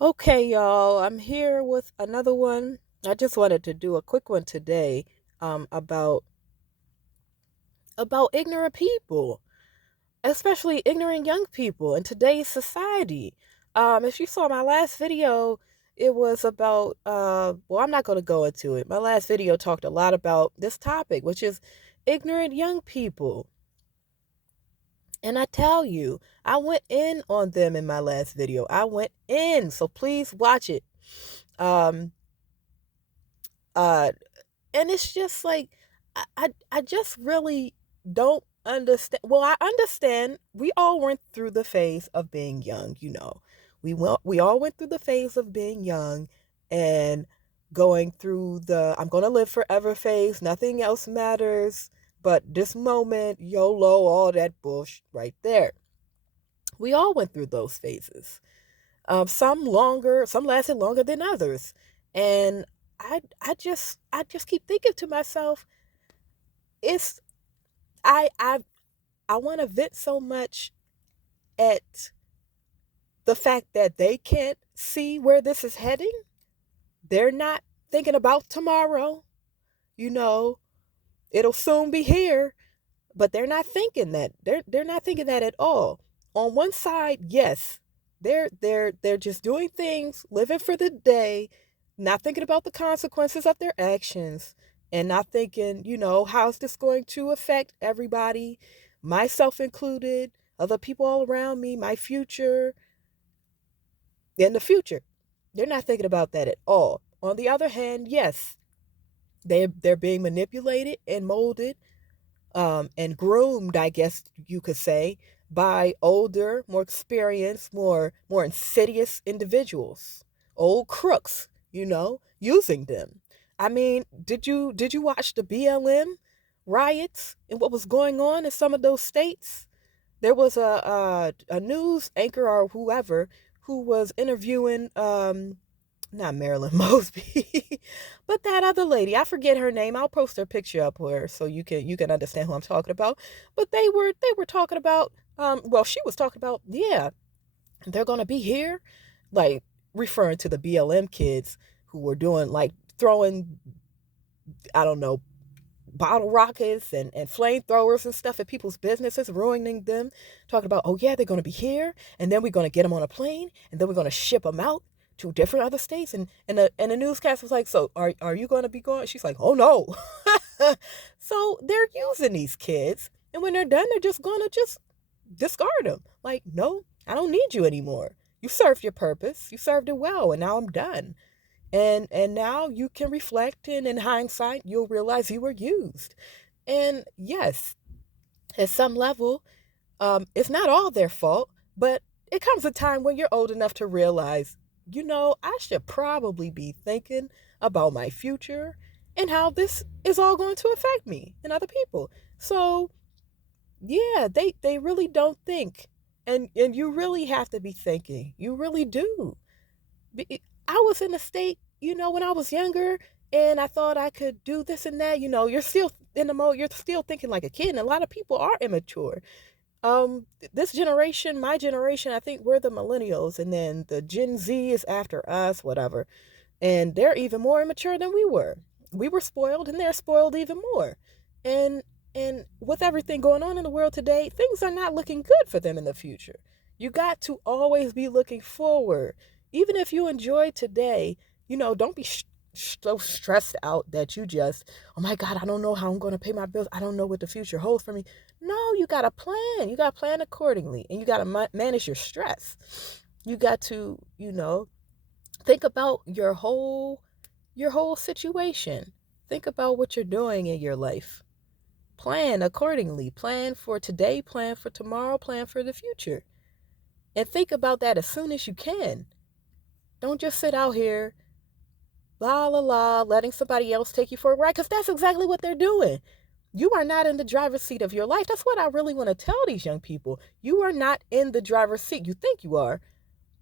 Okay, y'all, I'm here with another one. I just wanted to do a quick one today about ignorant people, especially ignorant young people in today's society. If you saw my last video, it was about well, I'm not going to go into it. My last video talked a lot about this topic, which is ignorant young people. And I tell you, I went in on them in my last video. I went in, so please watch it. Um uh and it's just like I just really don't understand. Well, I understand we all went through the phase of being young, you know. We all went through the phase of being young and going through the I'm going to live forever phase, nothing else matters but this moment, YOLO, all that bullshit right there. We all went through those phases. Some longer, some lasted longer than others. And I just keep thinking to myself, it's I I I want to vent so much at the fact that they can't see where this is heading. They're not thinking about tomorrow. You know, it'll soon be here, but they're not thinking that. They're not thinking that at all. On one side, yes, they're just doing things, living for the day, not thinking about the consequences of their actions, and not thinking, how's this going to affect everybody, myself included, other people all around me, my future, in the future. They're not thinking about that at all. On the other hand, yes, they're being manipulated and molded and groomed, I guess you could say, by older, more experienced, more insidious individuals, old crooks, using them. I mean, did you watch the BLM riots and what was going on in some of those states? There was a news anchor or whoever who was interviewing not Marilyn Mosby, but that other lady. I forget her name. I'll post her picture up here so you can understand who I'm talking about. But they were talking about well, she was talking about, yeah, they're gonna be here, like referring to the BLM kids who were doing like throwing, I don't know, bottle rockets and flamethrowers and stuff at people's businesses, ruining them. Talking about, oh yeah, they're going to be here, and then we're going to get them on a plane, and then we're going to ship them out to different other states. And the newscast was like, so are you going to be going? She's like, oh no. So they're using these kids, and when they're done, they're just going to just discard them. Like, no, I don't need you anymore. You served your purpose. You served it well, and now I'm done. And now you can reflect, and in hindsight you'll realize you were used. And yes, at some level, it's not all their fault, but it comes a time when you're old enough to realize, I should probably be thinking about my future and how this is all going to affect me and other people. So yeah, they really don't think. And you really have to be thinking. You really do. I was in a state, when I was younger, and I thought I could do this and that. You're still in the mode, you're still thinking like a kid, and a lot of people are immature. This generation, my generation, I think we're the millennials, and then the Gen Z is after us, whatever. And they're even more immature than we were. We were spoiled, and they're spoiled even more. And and with everything going on in the world today, things are not looking good for them in the future. You got to always be looking forward. Even if you enjoy today, don't be so stressed out that you just, oh my God, I don't know how I'm going to pay my bills. I don't know what the future holds for me. No, you got to plan. You got to plan accordingly, and you got to manage your stress. You got to, think about your whole situation. Think about what you're doing in your life. Plan accordingly. Plan for today, plan for tomorrow, plan for the future. And think about that as soon as you can. Don't just sit out here, la la la, letting somebody else take you for a ride, because that's exactly what they're doing. You are not in the driver's seat of your life. That's what I really want to tell these young people. You are not in the driver's seat. You think you are.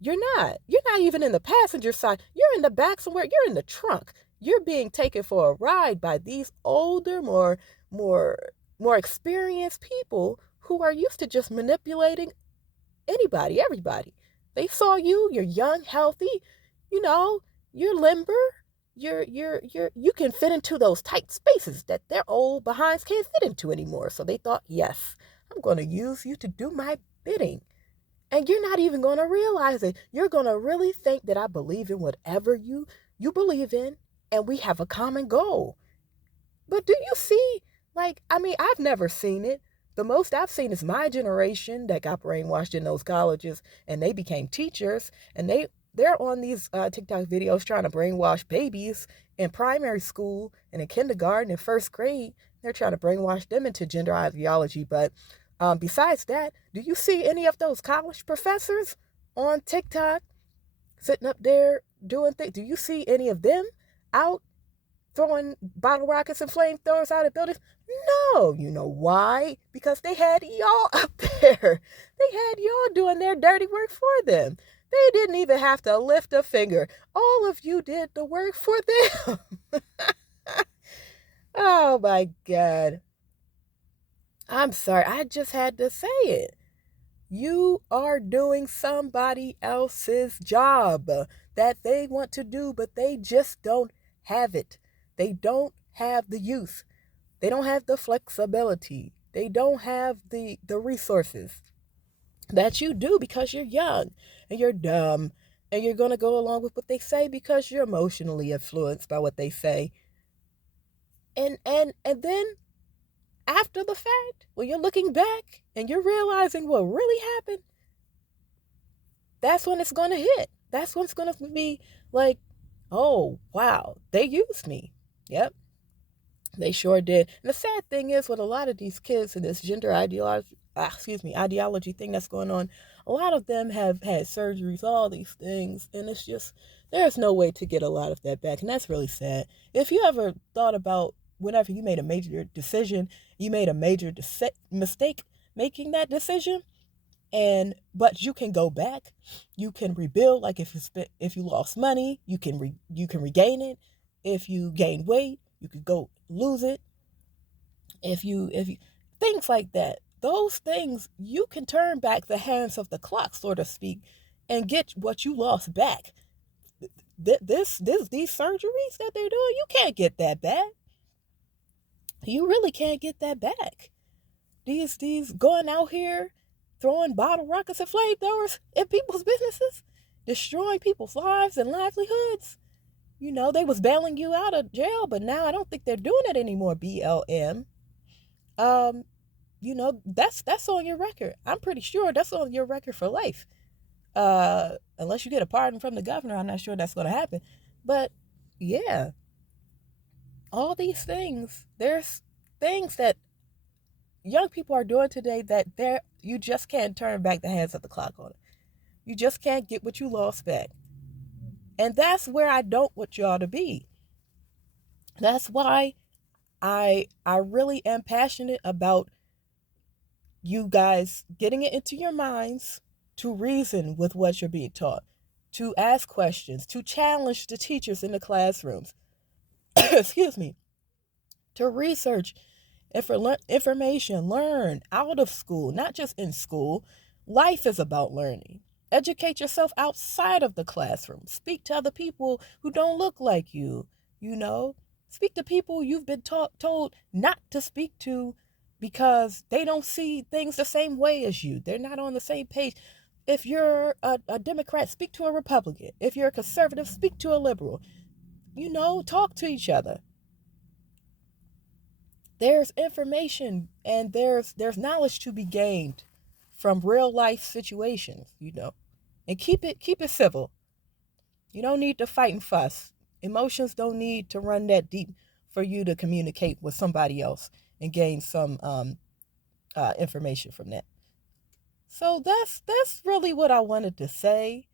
You're not. You're not even in the passenger side. You're in the back somewhere. You're in the trunk. You're being taken for a ride by these older, more, more experienced people who are used to just manipulating anybody, everybody. They saw you're young, healthy, you know, you're limber, you can fit into those tight spaces that their old behinds can't fit into anymore. So they thought, yes, I'm going to use you to do my bidding. And you're not even going to realize it. You're going to really think that I believe in whatever you believe in, and we have a common goal. But do you see, like, I mean, I've never seen it. The most I've seen is my generation that got brainwashed in those colleges, and they became teachers, and they're on these TikTok videos trying to brainwash babies in primary school and in kindergarten and first grade. They're trying to brainwash them into gender ideology. But besides that, do you see any of those college professors on TikTok sitting up there doing things? Do you see any of them out throwing bottle rockets and flamethrowers out of buildings? No. You know why? Because they had y'all up there. They had y'all doing their dirty work for them. They didn't even have to lift a finger. All of you did the work for them. Oh my God. I'm sorry. I just had to say it. You are doing somebody else's job that they want to do, but they just don't have it. They don't have the youth. They don't have the flexibility. They don't have the resources that you do because you're young and you're dumb and you're going to go along with what they say because you're emotionally influenced by what they say. And then after the fact, when you're looking back and you're realizing what really happened, that's when it's going to hit. That's when it's going to be like, oh, wow, they used me. Yep, they sure did. And the sad thing is, with a lot of these kids and this gender ideology thing that's going on, a lot of them have had surgeries, all these things, and it's just, there's no way to get a lot of that back, and that's really sad. If you ever thought about whenever you made a major decision, you made a major mistake making that decision, but you can go back, you can rebuild. Like if you lost money, you can regain it. If you gain weight, you could go lose it. If you things like that, those things, you can turn back the hands of the clock, so to speak, and get what you lost back. These surgeries that they're doing, you can't get that back. You really can't get that back. These going out here throwing bottle rockets and flamethrowers in people's businesses, destroying people's lives and livelihoods. You know, they was bailing you out of jail, but now I don't think they're doing it anymore, BLM. You know, that's on your record. I'm pretty sure that's on your record for life. Unless you get a pardon from the governor, I'm not sure that's going to happen. But yeah, all these things, there's things that young people are doing today that you just can't turn back the hands of the clock on it. You just can't get what you lost back. And that's where I don't want y'all to be. That's why I really am passionate about you guys getting it into your minds to reason with what you're being taught, to ask questions, to challenge the teachers in the classrooms. Excuse me. To research information, learn out of school, not just in school. Life is about learning. Educate yourself outside of the classroom. Speak to other people who don't look like you, you know. Speak to people you've been told not to speak to because they don't see things the same way as you. They're not on the same page. If you're a Democrat, speak to a Republican. If you're a conservative, speak to a liberal. You know, talk to each other. There's information and there's knowledge to be gained from real life situations, you know. And keep it civil. You don't need to fight and fuss. Emotions don't need to run that deep for you to communicate with somebody else and gain some information from that. So that's really what I wanted to say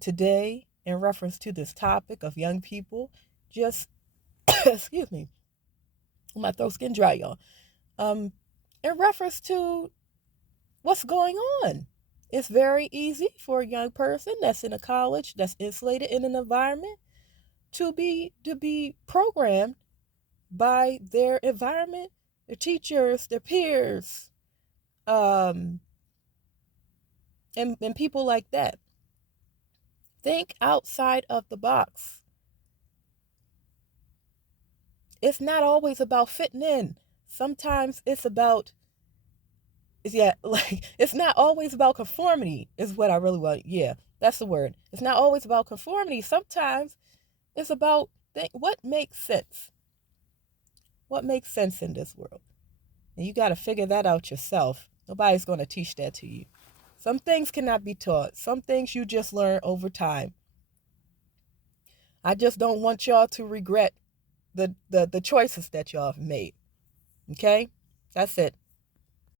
today in reference to this topic of young people. Just excuse me, my throat's getting dry, y'all. In reference to what's going on. It's very easy for a young person that's in a college, that's insulated in an environment, to be programmed by their environment, their teachers, their peers, and people like that. Think outside of the box. It's not always about fitting in. Sometimes it's about, yeah, like it's not always about conformity, is what I really want. Yeah, that's the word. It's not always about conformity. Sometimes it's about what makes sense. What makes sense in this world? And you got to figure that out yourself. Nobody's going to teach that to you. Some things cannot be taught. Some things you just learn over time. I just don't want y'all to regret the choices that y'all have made. Okay? That's it.